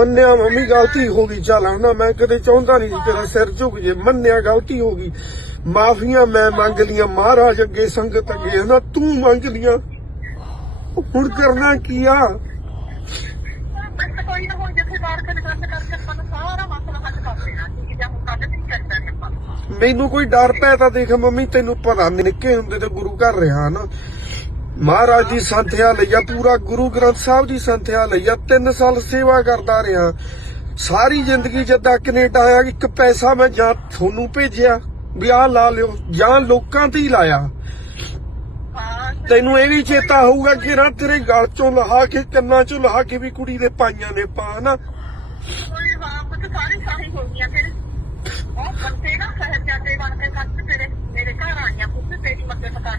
ਮੰਨਿਆ ਮੰਮੀ ਗਲਤੀ ਹੋ ਗਈ, ਚੱਲ ਹਨਾ ਮੈਂ ਕਦੇ ਚਾਹੁੰਦਾ ਨਹੀਂ ਤੇਰਾ ਸਿਰ ਝੁਕ ਜੇ, ਮੰਨਿਆ ਗਲਤੀ ਹੋ ਗਈ। ਮਾਫੀਆਂ ਮੈਂ ਮੰਗ ਲੀਆਂ ਮਹਾਰਾਜ ਅੱਗੇ ਸੰਗਤ ਅੱਗੇ, ਹਨਾ, ਤੂੰ ਮੰਗ ਲੀਆਂ ਹੁਣ ਕਰਨਾ ਕੀ ਆ? ਮੈਨੂੰ ਕੋਈ ਡਰ ਪੈ ਤਾਂ ਦੇਖ, ਮੰਮੀ, ਤੈਨੂੰ ਪਤਾ, ਨਿੱਕੇ ਹੁੰਦੇ ਤੇ ਗੁਰੂ ਘਰ ਰਿਹਾ ਨਾ ਮਹਾਰਾਜ ਦੀ ਸੰਥਿਆ ਲਈਆ ਪੂਰਾ ਗੁਰੂ ਗ੍ਰੰਥ ਸਾਹਿਬ ਦੀ ਸੰਥਿਆ ਲਈਆ 3 ਸਾਲ ਸੇਵਾ ਕਰਦਾ ਰਿਹਾ। ਸਾਰੀ ਜ਼ਿੰਦਗੀ ਜਦਾਂ ਕੈਨੇਡਾ ਆਇਆ, ਇੱਕ ਪੈਸਾ ਮੈਂ ਜਾਂ ਤੁਹਾਨੂੰ ਭੇਜਿਆ, ਵੀ ਆਹ ਲਾ ਲਿਓ, ਜਾਂ ਲੋਕਾਂ ਤੇ ਹੀ ਲਾਇਆ। ਤੈਨੂੰ ਇਹ ਵੀ ਚੇਤਾ ਹੋਊਗਾ ਕਿ ਨਾ ਤੇਰੇ ਗਲ ਚੋਂ ਲਹਾ ਕੇ, ਕੰਨਾਂ ਚੋਂ ਲਹਾ ਕੇ ਵੀ ਕੁੜੀ ਦੇ ਪਾਈਆਂ ਨੇ ਪਾ, ਨਾ। ਕੋਈ ਹਾਂ ਹੋ ਗਈਆਂ ਫਿਰ। ਉਹ ਬੰਦੇ ਨਾ ਸਹਿਜਾਦੇ ਬਣ ਕੇ ਕੱਟ ਤੇਰੇ ਮੇਰੇ ਘਰ ਆਈਆਂ ਪੁੱਤ ਤੇਰੀ ਮੱਦੇ ਪਕਾ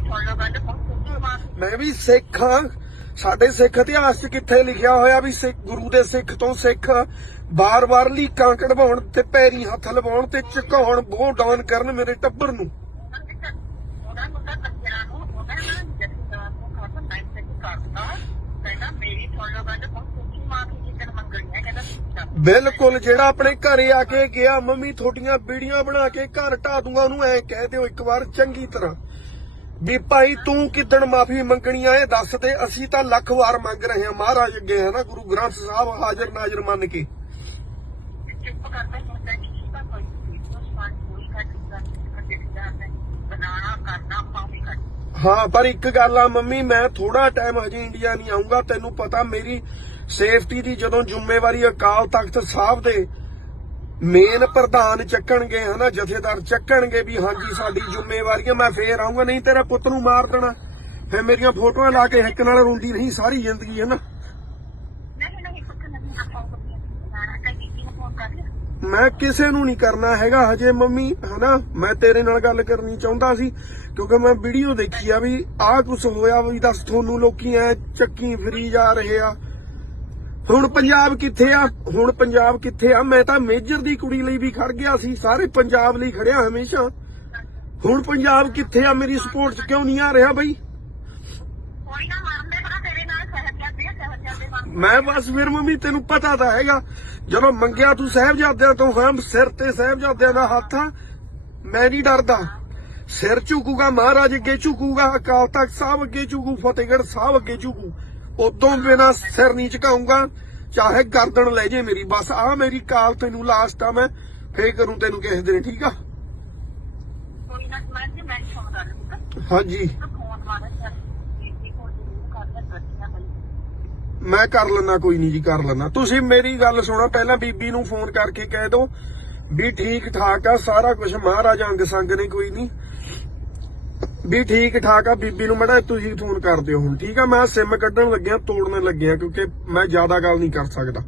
ਗੱਲ ਬਹੁਤ ਸੁਣੀ ਮੈਂ ਵੀ ਸਿੱਖ ਹਾਂ। ਸਾਡੇ ਸਿੱਖ ਇਤਿਹਾਸ 'ਚ ਕਿੱਥੇ ਲਿਖਿਆ ਹੋਇਆ ਵੀ ਸਿੱਖ ਗੁਰੂ ਦੇ ਸਿੱਖ ਤੋਂ ਸਿੱਖ ਬਾਰ-ਬਾਰ ਲੀਕਾਂ ਕਢਵਾਉਣ ਤੇ ਪੈਰੀ ਹੱਥ ਲਵਾਉਣ ਤੇ ਝੁਕਾਉਣ, ਬੋਹ ਡਾਊਨ ਕਰਨ ਮੇਰੇ ਟੱਬਰ ਨੂੰ। ਬਿਲਕੁਲ, ਜਿਹੜਾ ਆਪਣੇ ਘਰੇ ਆ ਕੇ ਗਿਆ, ਮੰਮੀ ਥੋਡੀਆਂ ਵੀਡੀਓ ਬਣਾ ਕੇ ਘਰ ਢਾ ਦੂੰਗਾ, ਉਹਨੂੰ ਐ ਕਹਿ ਦਿਓ ਇੱਕ ਵਾਰ ਚੰਗੀ ਤਰ੍ਹਾਂ। ਵੀ ਭਾਈ ਤੂੰ ਕਿਦਣ ਮਾਫੀ ਮੰਗਣੀ ਆ ਇਹ ਦੱਸ ਦੇ ਅਸੀਂ ਤਾਂ ਲੱਖ ਵਾਰ ਮੰਗ ਰਹੇ ਹਾਂ। ਮਹਾਰਾਜ ਅੱਗੇ ਹੈ ਨਾ ਗੁਰੂ ਗ੍ਰੰਥ ਸਾਹਿਬ ਹਾਜ਼ਰ ਨਾਜ਼ਰ ਮੰਨ ਕੇ। ਚੁੱਪ ਕਰਦਾ ਹੁੰਦਾ ਕਿਸੇ ਦਾ ਕੋਈ ਵੀਡੀਓ ਸਮਾਨ ਕੋਈ ਕਰਦਾ ਕਦੇ ਜਾਂਦਾ ਬਣਾਣਾ ਕਰਨਾ ਪਾਉਣੀ ਕਰ ਹਾਂ ਪਰ ਇੱਕ ਗੱਲ ਆ ਮੰਮੀ ਮੈਂ ਥੋੜਾ ਟਾਈਮ ਹਜੇ ਇੰਡੀਆ ਨਹੀਂ ਆਉਂਗਾ ਤੈਨੂੰ ਪਤਾ ਮੇਰੀ ਸੇਫਟੀ ਦੀ ਜਦੋਂ ਜ਼ਿੰਮੇਵਾਰੀ ਅਕਾਲ ਤਖਤ ਸਾਹਿਬ ਦੇ ਮੇਨ ਪ੍ਰਧਾਨ ਚੱਕਣਗੇ ਹਨਾ ਜਥੇਦਾਰ ਚੱਕਣਗੇ ਵੀ ਹਾਂਜੀ ਸਾਡੀ ਜ਼ਿੰਮੇਵਾਰੀ ਹੈ ਮੈਂ ਫੇਰ ਆਉਂਗਾ ਨਹੀਂ ਤੇਰਾ ਪੁੱਤ ਨੂੰ ਮਾਰ ਦੇਣਾ। ਫੇਰ ਮੇਰੀਆਂ ਫੋਟੋਆਂ ਲਾ ਕੇ ਇੱਕ ਨਾਲ ਰੋਂਦੀ ਨਹੀਂ ਸਾਰੀ ਜ਼ਿੰਦਗੀ ਹੈ ਨਾ ਨਹੀਂ ਨਹੀਂ ਪੁੱਤ ਨਹੀਂ ਆਪਾਂ ਨੂੰ ਬਣਾਣਾ ਕਈ ਬੀਬੀ ਨੂੰ ਫੋਨ ਕਰ ਲਿਆ। ਮੈਂ ਕਿਸੇ ਨੂੰ ਨਹੀਂ ਕਰਨਾ ਹੈਗਾ ਹਜੇ ਮੰਮੀ ਹਨਾ ਮੈਂ ਤੇਰੇ ਨਾਲ ਗੱਲ ਕਰਨੀ ਚਾਹੁੰਦਾ ਸੀ ਕਿਉਂਕਿ ਮੈਂ ਵੀਡੀਓ ਦੇਖੀ ਆ ਵੀ ਆਹ ਕੁਝ ਹੋਇਆ ਵੀ ਦੱਸ ਤੁਹਾਨੂੰ ਲੋਕੀ ਐ ਚੱਕੀ ਫਰੀ ਜਾ ਰਹੇ ਆ। ਹੁਣ ਪੰਜਾਬ ਕਿੱਥੇ ਆ? ਹੁਣ ਪੰਜਾਬ ਕਿੱਥੇ ਆ? ਮੈਂ ਤਾਂ ਮੇਜਰ ਦੀ ਕੁੜੀ ਲਈ ਵੀ ਖੜ ਗਿਆ ਸੀ ਸਾਰੇ ਪੰਜਾਬ ਲਈ ਖੜਿਆ ਹਮੇਸ਼ਾ। ਹੁਣ ਪੰਜਾਬ ਕਿੱਥੇ ਆ? ਮੇਰੀ ਸਪੋਰਟ ਕਿਉਂ ਨਹੀਂ ਆ ਰਿਹਾ ਬਈ? ਮੈਂ ਬਸ ਫਿਰ ਮੰਮੀ ਤੈਨੂੰ ਪਤਾ ਤਾਂ ਹੈਗਾ ਜਦੋਂ ਮੰਗਿਆ ਤੂੰ ਸਾਹਿਬਜ਼ਾਦਿਆਂ ਤੋਂ ਹਾਂ ਸਿਰ ਤੇ ਸਾਹਿਬਜ਼ਾਦਿਆਂ ਦਾ ਹੱਥ ਆ ਮੈਂ ਨਹੀਂ ਡਰਦਾ। ਸਿਰ ਝੁਕੂਗਾ ਮਹਾਰਾਜ ਅੱਗੇ ਝੁਕੂਗਾ ਅਕਾਲ ਤਖਤ ਸਾਹਿਬ ਅੱਗੇ ਝੁਕੂ ਫਤਿਹਗੜ੍ਹ ਸਾਹਿਬ ਅੱਗੇ ਝੁਕੂ। ਉਦੋਂ ਬਿਨਾ ਸਿਰ ਨਹੀਂ ਝੁਕਾਉਂਗਾ। ਚਾਹੇ ਗਰਦਨ ਲੈ ਜੇ ਮੇਰੀ ਬਸ ਆ ਮੇਰੀ ਕਾਲ ਤੈਨੂੰ ਲਾਸਟ ਆ ਮੈਂ ਫੇਰ ਕਰੂੰ ਤੈਨੂੰ ਕਿਸੇ ਦਿਨ ਠੀਕ ਆ? ਹਾਂਜੀ। ਮੈਂ ਕਰ ਲੈਣਾ ਕੋਈ ਨਹੀਂ ਜੀ ਕਰ ਲੈਣਾ ਤੁਸੀਂ ਮੇਰੀ ਗੱਲ ਸੁਣੋ ਪਹਿਲਾਂ ਬੀਬੀ ਨੂੰ ਫੋਨ ਕਰਕੇ ਕਹਿ ਦਿਓ ਵੀ ਠੀਕ ਠਾਕ ਆ ਸਾਰਾ ਕੁਝ ਮਹਾਰਾਜ ਅੰਗ ਸੰਗ ਨੇ ਕੋਈ ਨਹੀਂ। ਵੀ ਠੀਕ ਠਾਕ ਆ, ਬੀਬੀ ਨੂੰ ਮੜਾ ਤੁਸੀਂ ਫੋਨ ਕਰ ਦਿਓ ਹੁਣ, ਠੀਕ ਆ? ਮੈਂ ਸਿਮ ਕੱਢਣ ਲੱਗਿਆ, ਤੋੜਨ ਲੱਗਿਆ, ਕਿਉਂਕਿ ਮੈਂ ਜ਼ਿਆਦਾ ਗੱਲ ਨਹੀਂ ਕਰ ਸਕਦਾ।